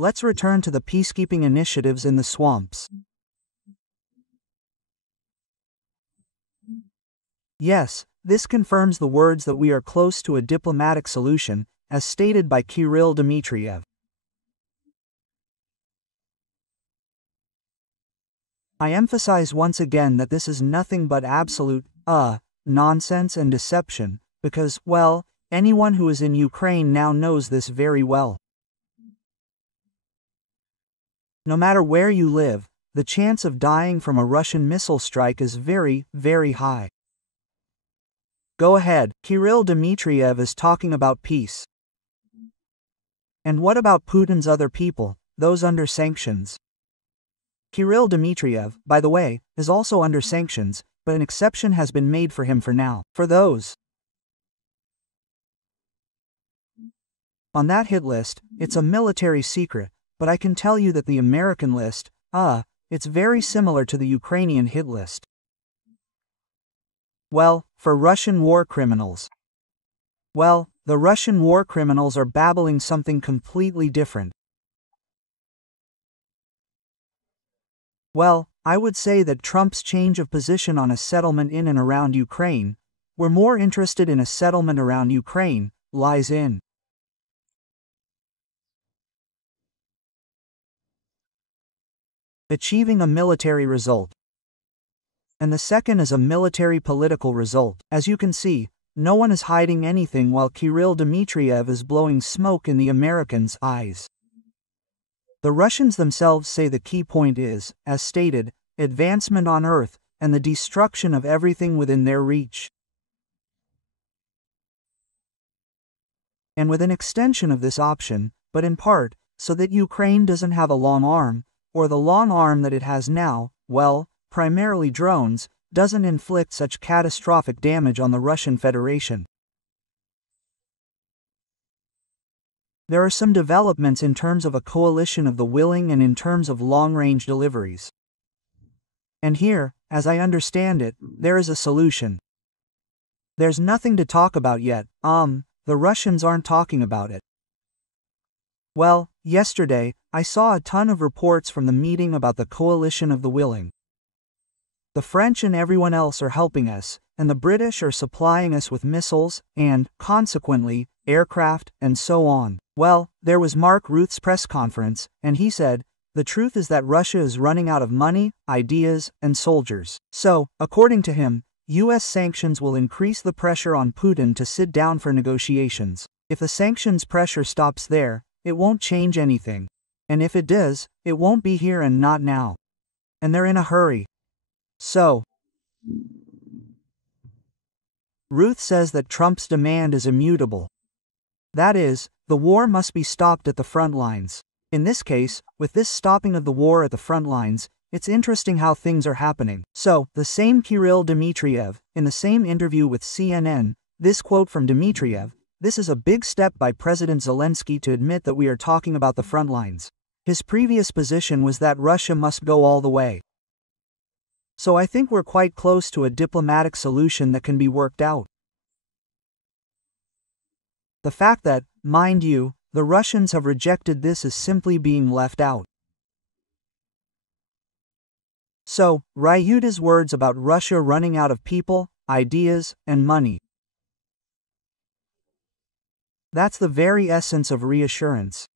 Let's return to the peacekeeping initiatives in the swamps. Yes, this confirms the words that we are close to a diplomatic solution, as stated by Kirill Dmitriev. I emphasize once again that this is nothing but absolute, nonsense and deception, because, well, anyone who is in Ukraine now knows this very well. No matter where you live, the chance of dying from a Russian missile strike is very, very high. Go ahead, Kirill Dmitriev is talking about peace. And what about Putin's other people, those under sanctions? Kirill Dmitriev, by the way, is also under sanctions, but an exception has been made for him for now. For those on that hit list, it's a military secret, but I can tell you that the American list, it's very similar to the Ukrainian hit list. Well, for Russian war criminals. Well, the Russian war criminals are babbling something completely different. Well, I would say that Trump's change of position on a settlement in and around Ukraine, we're more interested in a settlement around Ukraine, lies in achieving a military result. And the second is a military political result. As you can see, no one is hiding anything while Kirill Dmitriev is blowing smoke in the Americans' eyes. The Russians themselves say the key point is, as stated, advancement on Earth, and the destruction of everything within their reach. And with an extension of this option, but in part, so that Ukraine doesn't have a long arm, or the long arm that it has now, well, primarily drones, doesn't inflict such catastrophic damage on the Russian Federation. There are some developments in terms of a coalition of the willing and in terms of long-range deliveries. And here, as I understand it, there is a solution. There's nothing to talk about yet, the Russians aren't talking about it. Well, yesterday, I saw a ton of reports from the meeting about the coalition of the willing. The French and everyone else are helping us, and the British are supplying us with missiles, and, consequently, aircraft, and so on. Well, there was Mark Ruth's press conference, and he said, the truth is that Russia is running out of money, ideas, and soldiers. So, according to him, US sanctions will increase the pressure on Putin to sit down for negotiations. If the sanctions pressure stops there, it won't change anything. And if it does, it won't be here and not now. And they're in a hurry. So, Ruth says that Trump's demand is immutable. That is, the war must be stopped at the front lines. In this case, with this stopping of the war at the front lines, it's interesting how things are happening. So, the same Kirill Dmitriev, in the same interview with CNN, this quote from Dmitriev, this is a big step by President Zelensky to admit that we are talking about the front lines. His previous position was that Russia must go all the way. So I think we're quite close to a diplomatic solution that can be worked out. The fact that, mind you, the Russians have rejected this is simply being left out. So, Ryuta's words about Russia running out of people, ideas, and money. That's the very essence of reassurance.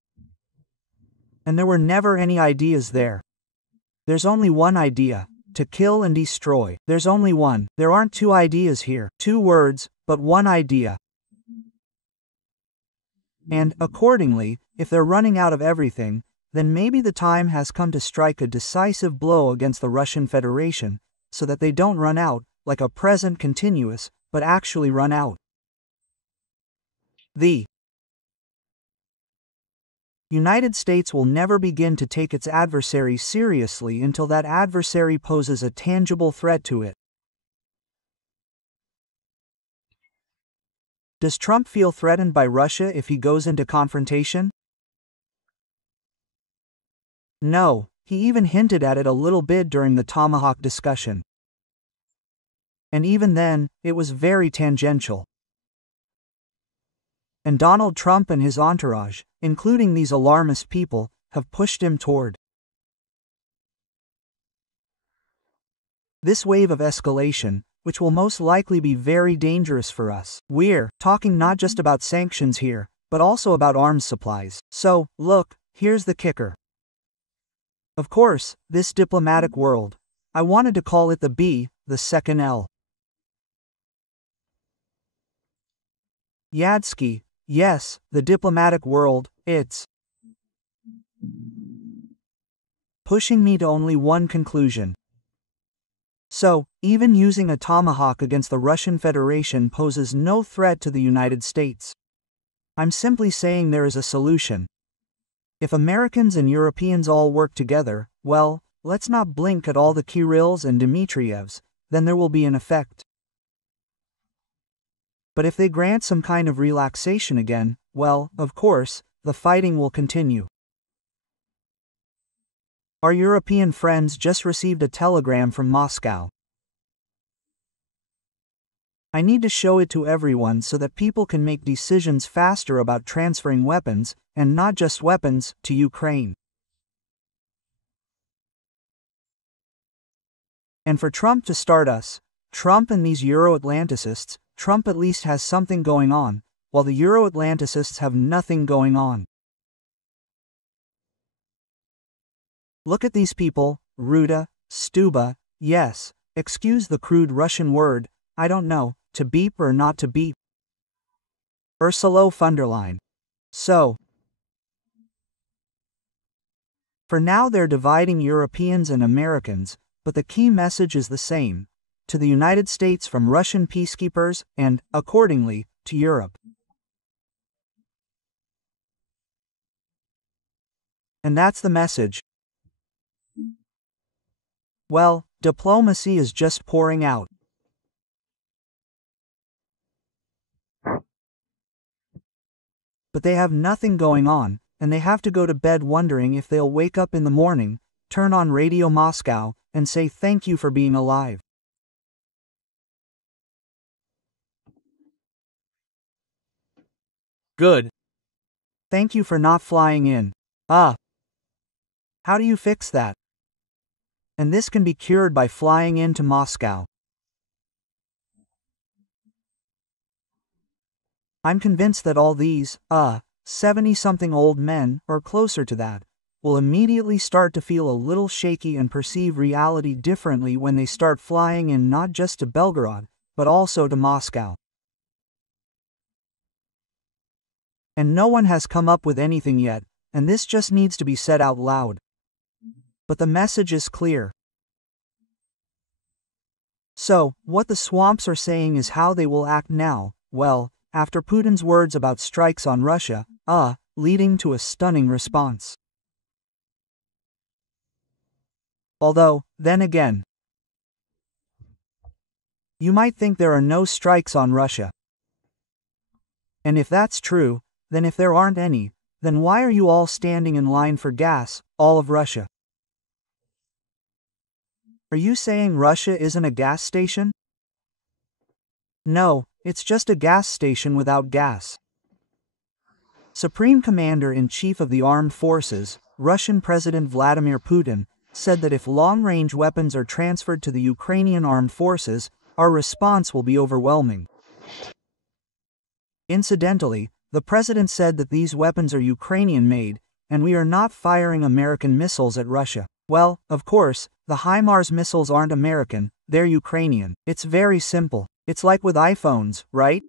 And there were never any ideas there. There's only one idea. To kill and destroy. There's only one. There aren't two ideas here. Two words, but one idea. And, accordingly, if they're running out of everything, then maybe the time has come to strike a decisive blow against the Russian Federation, so that they don't run out, like a present continuous, but actually run out. The United States will never begin to take its adversary seriously until that adversary poses a tangible threat to it. Does Trump feel threatened by Russia if he goes into confrontation? No, he even hinted at it a little bit during the Tomahawk discussion. And even then, it was very tangential. And Donald Trump and his entourage, including these alarmist people, have pushed him toward. This wave of escalation, which will most likely be very dangerous for us. We're talking not just about sanctions here, but also about arms supplies. So, look, here's the kicker. Of course, this diplomatic world, I wanted to call it the B, the second L. Yadsky, yes, the diplomatic world, it's pushing me to only one conclusion. So, even using a tomahawk against the Russian Federation poses no threat to the United States. I'm simply saying there is a solution. If Americans and Europeans all work together, well, let's not blink at all the Kirills and Dmitrievs, then there will be an effect. But if they grant some kind of relaxation again, well, of course, the fighting will continue. Our European friends just received a telegram from Moscow. I need to show it to everyone so that people can make decisions faster about transferring weapons, and not just weapons, to Ukraine. And for Trump to start us, Trump and these Euro-Atlanticists, Trump at least has something going on, while the Euro-Atlanticists have nothing going on. Look at these people, Ruda, Stuba, yes, excuse the crude Russian word, I don't know, to beep or not to beep. Ursula von der Leyen. So, for now they're dividing Europeans and Americans, but the key message is the same, to the United States from Russian peacekeepers and, accordingly, to Europe. And that's the message. Well, diplomacy is just pouring out. But they have nothing going on, and they have to go to bed wondering if they'll wake up in the morning, turn on Radio Moscow, and say thank you for being alive. Good. Thank you for not flying in. How do you fix that? And this can be cured by flying into Moscow. I'm convinced that all these, 70-something old men, or closer to that, will immediately start to feel a little shaky and perceive reality differently when they start flying in not just to Belgorod, but also to Moscow. And no one has come up with anything yet, and this just needs to be said out loud. But the message is clear. So, what the swamps are saying is how they will act now, well, after Putin's words about strikes on Russia, leading to a stunning response. Although, then again, you might think there are no strikes on Russia. And if that's true, then if there aren't any, then why are you all standing in line for gas, all of Russia? Are you saying Russia isn't a gas station? No, it's just a gas station without gas. Supreme Commander-in-Chief of the Armed Forces, Russian President Vladimir Putin, said that if long-range weapons are transferred to the Ukrainian armed forces, our response will be overwhelming. Incidentally, the president said that these weapons are Ukrainian-made, and we are not firing American missiles at Russia. Well, of course, the HIMARS missiles aren't American, they're Ukrainian. It's very simple. It's like with iPhones, right?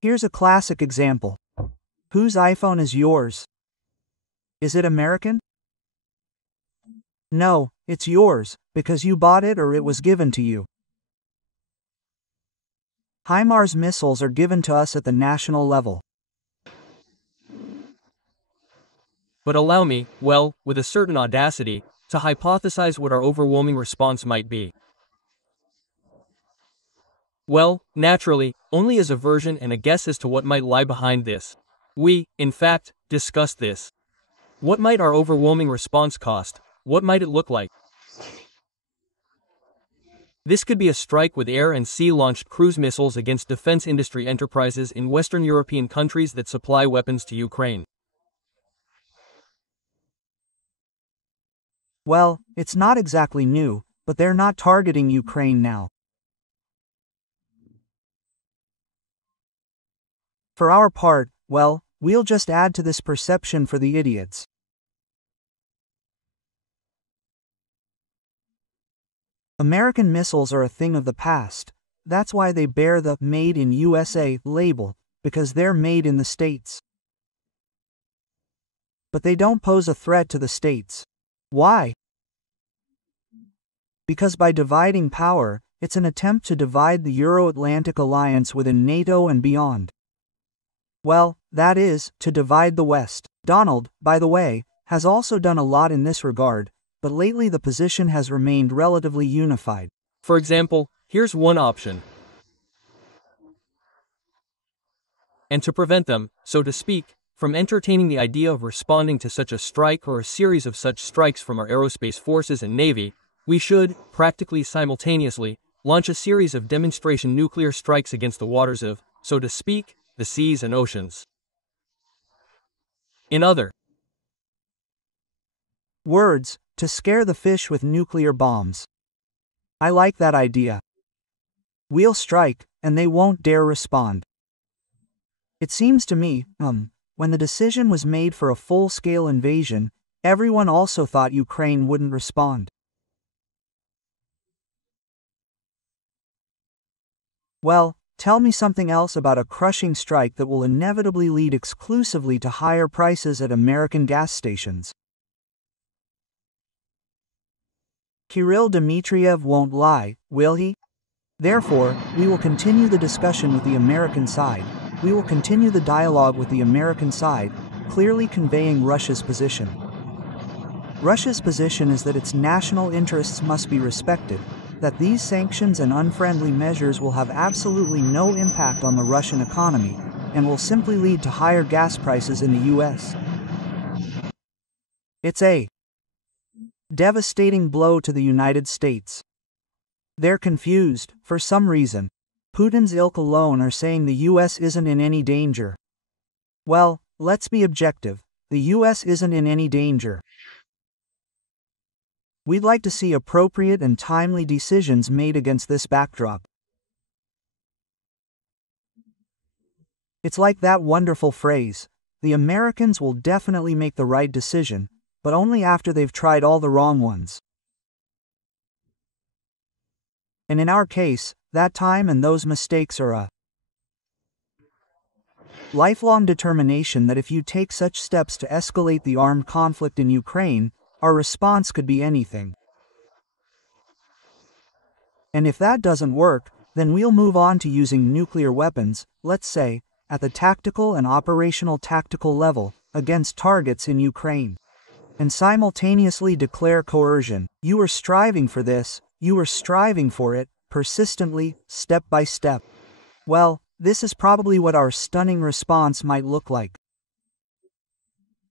Here's a classic example. Whose iPhone is yours? Is it American? No, it's yours, because you bought it or it was given to you. HIMARS missiles are given to us at the national level. But allow me, well, with a certain audacity, to hypothesize what our overwhelming response might be. Well, naturally, only as a version and a guess as to what might lie behind this. We, in fact, discussed this. What might our overwhelming response cost? What might it look like? This could be a strike with air and sea-launched cruise missiles against defense industry enterprises in Western European countries that supply weapons to Ukraine. Well, it's not exactly new, but they're not targeting Ukraine now. For our part, well, we'll just add to this perception for the idiots. American missiles are a thing of the past. That's why they bear the Made in USA label, because they're made in the States. But they don't pose a threat to the States. Why? Because by dividing power, it's an attempt to divide the Euro-Atlantic alliance within NATO and beyond. Well, that is, to divide the West. Donald, by the way, has also done a lot in this regard, but lately the position has remained relatively unified. For example, here's one option. And to prevent them, so to speak, from entertaining the idea of responding to such a strike or a series of such strikes from our aerospace forces and navy, we should, practically simultaneously, launch a series of demonstration nuclear strikes against the waters of, so to speak, the seas and oceans. In other words, to scare the fish with nuclear bombs. I like that idea. We'll strike, and they won't dare respond. It seems to me, when the decision was made for a full-scale invasion, everyone also thought Ukraine wouldn't respond. Well, tell me something else about a crushing strike that will inevitably lead exclusively to higher prices at American gas stations. Kirill Dmitriev won't lie, will he? Therefore, we will continue the discussion with the American side. We will continue the dialogue with the American side, clearly conveying Russia's position. Russia's position is that its national interests must be respected, that these sanctions and unfriendly measures will have absolutely no impact on the Russian economy, and will simply lead to higher gas prices in the US. It's a devastating blow to the United States. They're confused, for some reason. Putin's ilk alone are saying the US isn't in any danger. Well, let's be objective. The US isn't in any danger. We'd like to see appropriate and timely decisions made against this backdrop. It's like that wonderful phrase, the Americans will definitely make the right decision, but only after they've tried all the wrong ones. And in our case, that time and those mistakes are a lifelong determination that if you take such steps to escalate the armed conflict in Ukraine, our response could be anything. And if that doesn't work, then we'll move on to using nuclear weapons, let's say, at the tactical and operational tactical level, against targets in Ukraine. And simultaneously declare coercion. You were striving for this, you were striving for it, persistently, step by step. Well, this is probably what our stunning response might look like.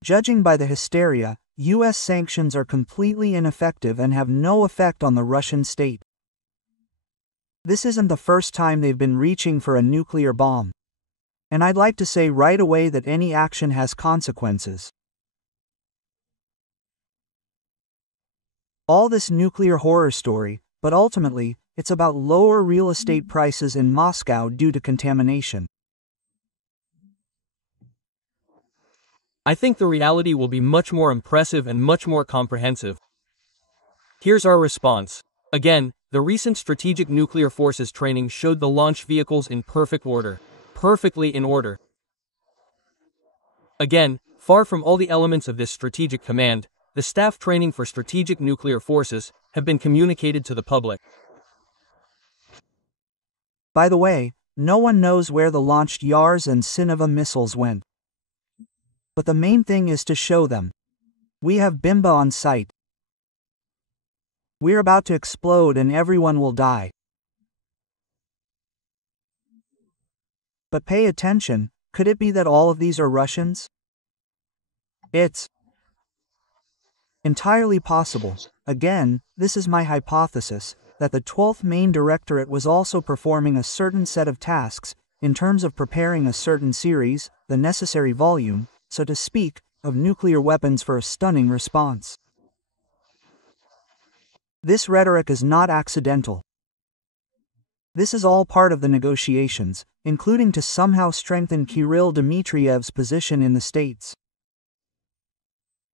Judging by the hysteria, US sanctions are completely ineffective and have no effect on the Russian state. This isn't the first time they've been reaching for a nuclear bomb. And I'd like to say right away that any action has consequences. All this nuclear horror story, but ultimately, it's about lower real estate prices in Moscow due to contamination. I think the reality will be much more impressive and much more comprehensive. Here's our response. Again, the recent Strategic Nuclear Forces training showed the launch vehicles in perfect order. Perfectly in order. Again, far from all the elements of this strategic command, the staff training for Strategic Nuclear Forces have been communicated to the public. By the way, no one knows where the launched Yars and Sinova missiles went. But the main thing is to show them. We have Bimba on site. We're about to explode and everyone will die. But pay attention, could it be that all of these are Russians? It's entirely possible. Again, this is my hypothesis, that the 12th Main Directorate was also performing a certain set of tasks, in terms of preparing a certain series, the necessary volume, so to speak, of nuclear weapons for a stunning response. This rhetoric is not accidental. This is all part of the negotiations, including to somehow strengthen Kirill Dmitriev's position in the States.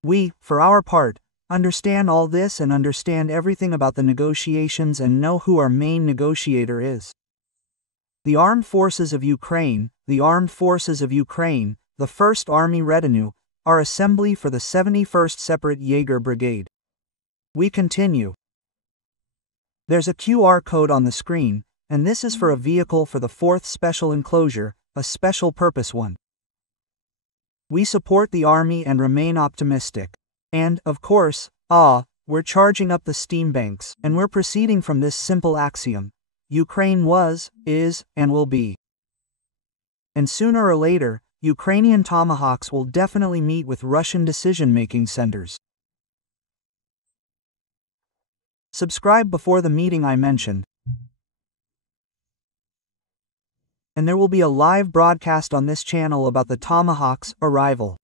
We, for our part, understand all this and understand everything about the negotiations and know who our main negotiator is. The Armed Forces of Ukraine, the Armed Forces of Ukraine, the 1st Army Retinue, our assembly for the 71st Separate Jaeger Brigade. We continue. There's a QR code on the screen, and this is for a vehicle for the 4th Special Enclosure, a special purpose one. We support the Army and remain optimistic. And, of course, we're charging up the steam banks, and we're proceeding from this simple axiom. Ukraine was, is, and will be. And sooner or later, Ukrainian Tomahawks will definitely meet with Russian decision-making centers. Subscribe before the meeting I mentioned. And there will be a live broadcast on this channel about the Tomahawks' arrival.